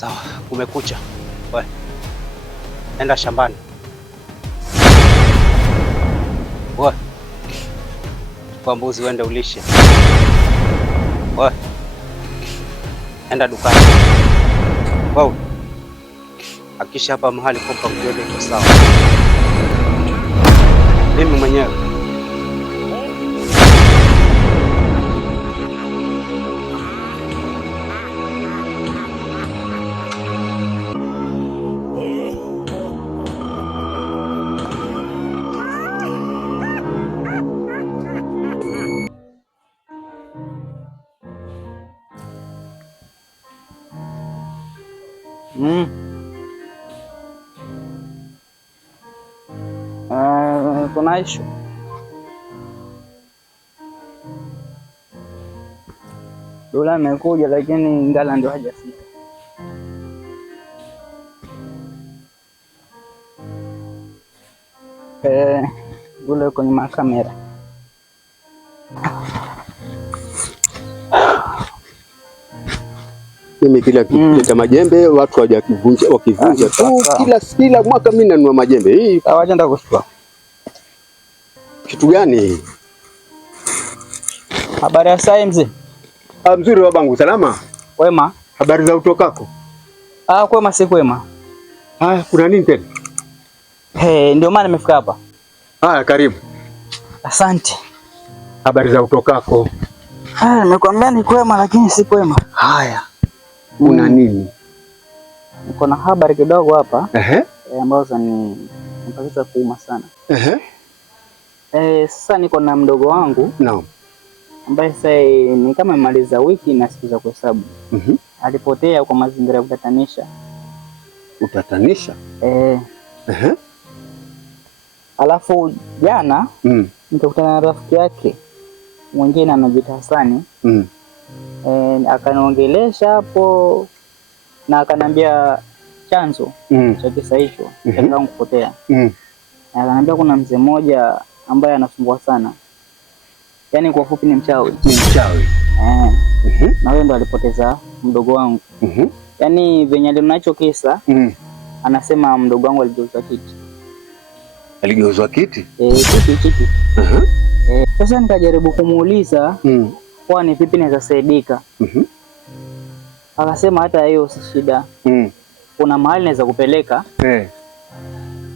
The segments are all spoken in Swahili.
Sawa, kumekucha. Wewe enda shambani. Wewe kwa mbuzi uende ulishe. Wewe enda dukani. Wewe hakisha hapa mahali kwa mjole iko sawa. Mimi mwenyewe kuna issue. Dola amekuja lakini Ngala ndio hajafika. Ule kwenye makamera. Mimi kila kileta majembe watu hawajakivunja wakivunja tu kila mwaka mimi nanunua majembe. Hii Hawajaenda kuchukua. Kitu gani? Habari ya saa mzee? Mzuri babangu, salama? Wema. Habari za utokako? Kwema si kwema. Kuna nini tena? Ndio maana nimefika hapa. Karibu. Asante. Habari za utokako? Nimekwambia ni kwema lakini si kwema. Haya. Una nini? Niko na habari kidogo hapa. Ambazo ni mpaka kuuma sana. Sasa niko na mdogo wangu. Naam. Ambaye sasa ni kama amemaliza wiki na siku za kuhesabu. Alipotea kwa mazingira ya kutatanisha. Utatanisha? Alafu jana nikakutana na rafiki yake mwingine anajiita Hasani. Akaniongelesha hapo na akanambia chanzo cha kisa hicho changu kupotea. Akanambia kuna mzee mmoja ambaye anasumbua sana. Yaani kwa fupi ni mchawi. Ni mchawi. Na huyo ndo alipoteza mdogo wangu. Yaani venye alinacho kisa anasema mdogo wangu aligeuzwa kiti. Aligeuzwa kiti? Kiti. Sasa nikajaribu kumuuliza kwani vipi naweza saidika. Akasema hata hiyo si shida. Kuna mahali naweza kupeleka.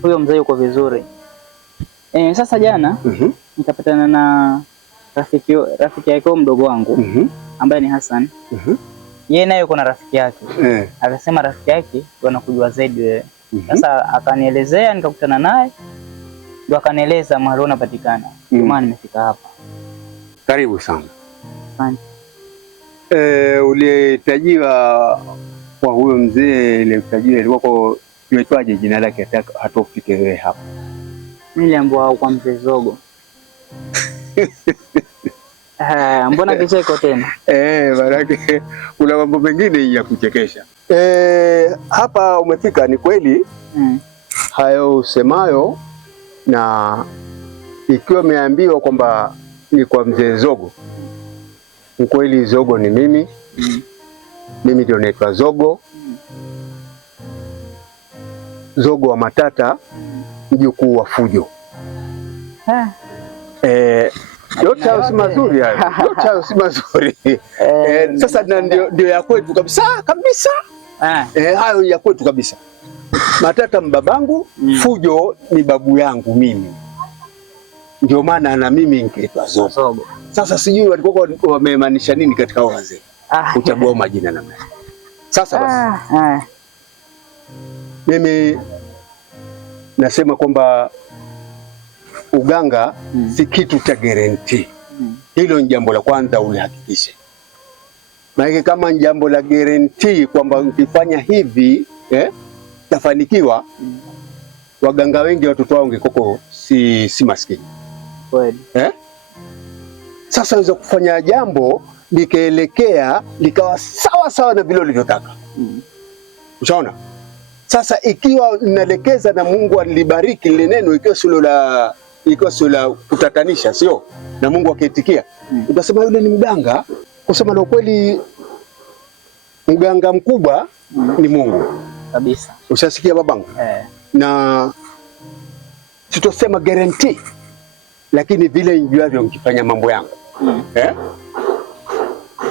Huyo mzee yuko vizuri. Sasa jana nikapatana na rafiki yake mdogo wangu ambaye ni Hassan. Yeye naye yuko na rafiki yake. Akasema rafiki yake ndio anakujua zaidi wewe. Sasa akanielezea nikakutana naye. Ndio akanieleza mahali unapatikana. Ndio maana nimefika hapa. Karibu sana. Asante. Ulitajiwa kwa huyo mzee, ile mtajiwa ilikuwa imetwaje jina lake hata ufike wewe hapa? Niliambiwa kwa mzee Zogo. Mbona kicheko tena? Maanake kuna mambo mengine ya kuchekesha. Hapa umefika ni kweli. Hayo usemayo, na ikiwa umeambiwa kwamba ni kwa mzee Zogo, ni kweli. Zogo ni mimi. Mimi ndio naitwa Zogo. Zogo wa Matata, mjukuu wa Fujo. Yote hayo si mazuri hayo. Yote hayo si mazuri. Sasa ndio ya kwetu kabisa. Hayo ya kwetu kabisa. Matata mbabangu, Fujo ni babu yangu mimi. Ndio maana na mimi nikaitwa Zogo. Sasa sijui walikuwa wamemaanisha nini katika wazee. Kuchagua majina namna. Sasa basi. Mimi nasema kwamba uganga si kitu cha guarantee. Hilo ni jambo la kwanza ulihakikishe. Maana kama ni jambo la guarantee kwamba ukifanya hivi tafanikiwa, waganga wengi watoto wao ngekoko si maskini. Kweli. Sasa unaweza kufanya jambo likaelekea likawa sawa na vile ulivyotaka. Ushaona? Sasa ikiwa nalekeza na Mungu alibariki lile neno, ikiwa sio la kutatanisha, sio? Na Mungu akiitikia, utasema yule ni mganga. Kusema na ukweli, mganga mkubwa ni Mungu kabisa. Ushasikia babangu? Na sitosema guarantee, lakini vile nijuavyo nikifanya mambo yangu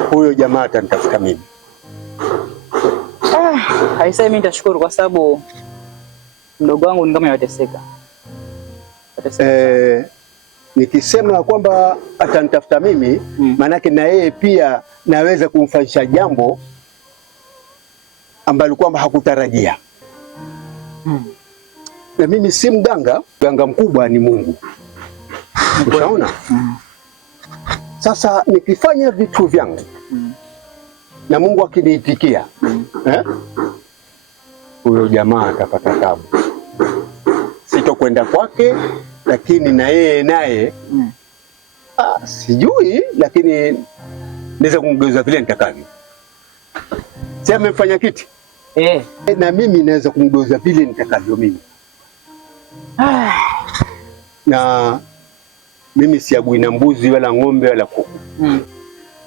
huyo jamaa atanitafuta mimi. Haisemi mimi nitashukuru kwa sababu mdogo wangu ni kama yateseka. Nikisema kwamba atanitafuta mimi maanake na yeye pia naweza kumfanyisha jambo ambalo kwamba hakutarajia. Na mimi si mganga, mganga mkubwa ni Mungu. Ushaona? Sasa nikifanya vitu vyangu na Mungu akiniitikia, huyo jamaa atapata tabu. Sitokwenda kwake, lakini na yeye naye sijui, lakini naweza kumgeuza vile nitakavyo. Sasa amefanya kiti na mimi naweza kumgeuza vile nitakavyo mimi. Na mimi siagui na mbuzi wala ng'ombe wala kuku.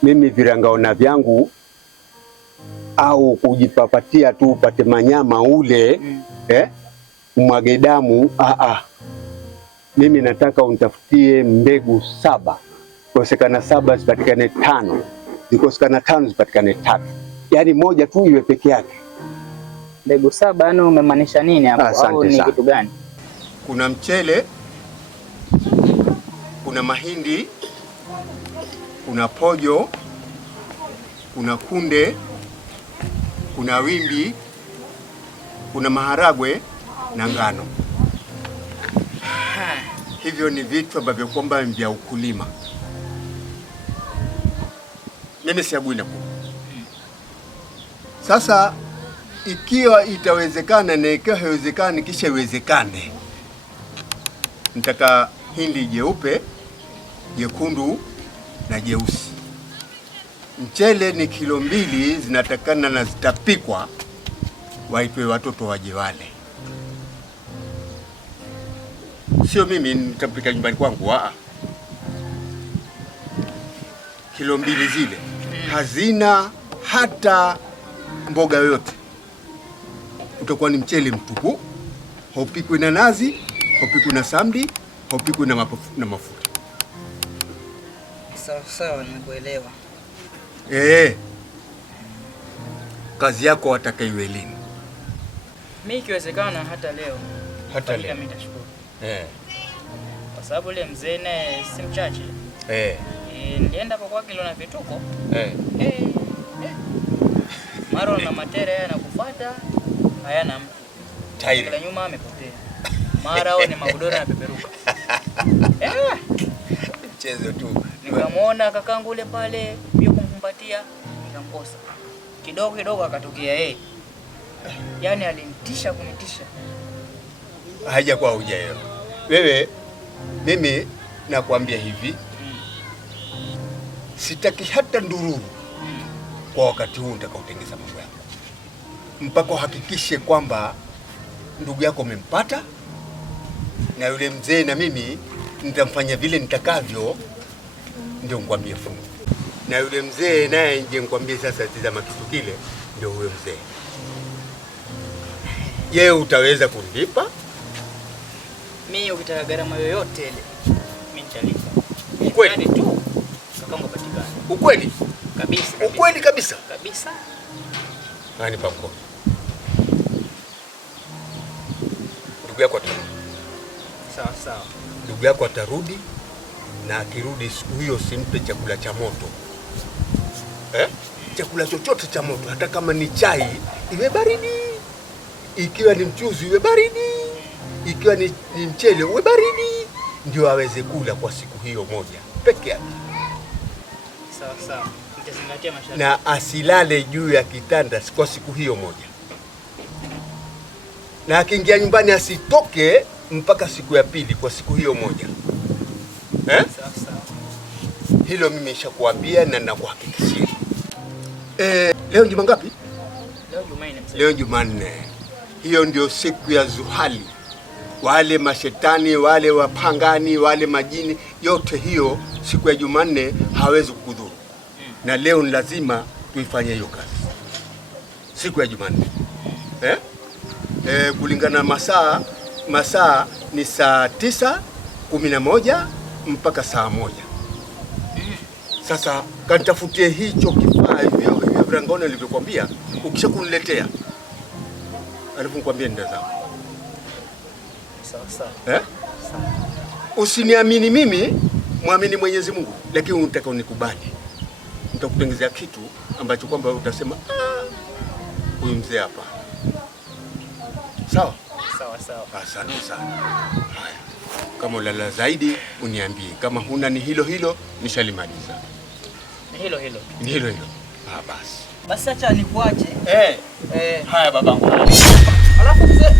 Mimi virangaona vyangu au kujipapatia tu upate manyama ule umwage damu. Mimi nataka unitafutie mbegu 7. Kosekana 7 zipatikane 5. Zikosekana 5 zipatikane 3. Yaani moja tu iwe peke yake. Mbegu 7 yani umemaanisha nini hapo au ni kitu gani? Kuna mchele, kuna mahindi, kuna pojo, kuna kunde, kuna wimbi, kuna maharagwe na ngano. Hivyo ni vitu ambavyo kwamba ni vya ukulima. Mimi siagui na kuku. Sasa ikiwa itawezekana na ikiwa haiwezekani kisha iwezekane, nitaka hindi jeupe, jekundu na jeusi. Mchele ni kilo 2 zinatakana na zitapikwa, waitwe watoto waje wale. Sio mimi nitapika nyumbani kwangu. Kilo 2 zile hazina hata mboga yoyote. Utakuwa ni mchele mtupu, haupikwi na nazi, haupikwi na samdi, haupikwi na mafuta. Sawa, nimekuelewa. Kazi yako wataka iwe lini? Mimi ikiwezekana hata leo. Hata leo. Mimi nitashukuru. Kwa sababu ile mzee naye si mchache. Nilienda kwa kwake na vituko. Maro na matere yanakufuata, hayana mtu. Kila nyuma amepotea. Mara hao ni magodoro na peperuka. Mchezo tu. Nikamwona kakangu ule pale, pia kumkumbatia, nikamkosa. Kidogo akatokea yeye. Yaani alinitisha kunitisha. Haja kwa hujaelewa. Wewe mimi nakwambia hivi. Sitaki hata ndururu kwa wakati huu nitakaotengeza mambo yako. Mpaka uhakikishe kwamba ndugu yako umempata na yule mzee, na mimi nitamfanya vile nitakavyo, ndio nikwambie fungu. Na yule mzee naye nje nikwambie sasa, tazama kitu kile, ndio huyo mzee. Je, utaweza kunilipa? Mimi ukitaka gharama yoyote ile, mimi nitalipa. Ukweli tu. Kakangu patikana. Ukweli? Kabisa. Ukweli kabisa. Kabisa. Nani pamko? Ndugu yako atarudi. Sawa. Ndugu yako atarudi, na akirudi siku hiyo simpe chakula cha moto. Chakula chochote cha moto, hata kama ni chai iwe baridi. Ikiwa ni mchuzi iwe baridi. Ikiwa ni mchele uwe baridi, ndio aweze kula kwa siku hiyo moja peke yake. Sawa. Nitazingatia masharti. Na asilale juu ya kitanda kwa siku hiyo moja. Na akiingia nyumbani asitoke mpaka siku ya pili kwa siku hiyo moja. Sawa. Hilo mimi nishakuambia na nakuhakikishia. Leo Juma ngapi? Leo Jumanne. Hiyo ndio siku ya Zuhali. Wale mashetani, wale wapangani, wale majini, yote hiyo siku ya Jumanne hawezi kukudhuru. Na leo ni lazima tuifanye hiyo kazi. siku ya Jumanne. Kulingana masaa ni saa 9:11 mpaka saa 1. Sasa kanitafutie hicho kifaa hivyo virangoni nilivyokuambia, ukisha kuniletea. Alafu nikwambie nenda zangu. Sawa. Usiniamini mimi, muamini Mwenyezi Mungu, lakini unataka unikubali. Nitakutengezea kitu ambacho kwamba utasema huyu mzee hapa. Sawa? Sawa. Asante sana. Haya. Kama ulala zaidi uniambie. Kama huna ni hilo nishalimaliza. Ni hilo. Basi acha nikuache. Haya babangu. Alafu mzee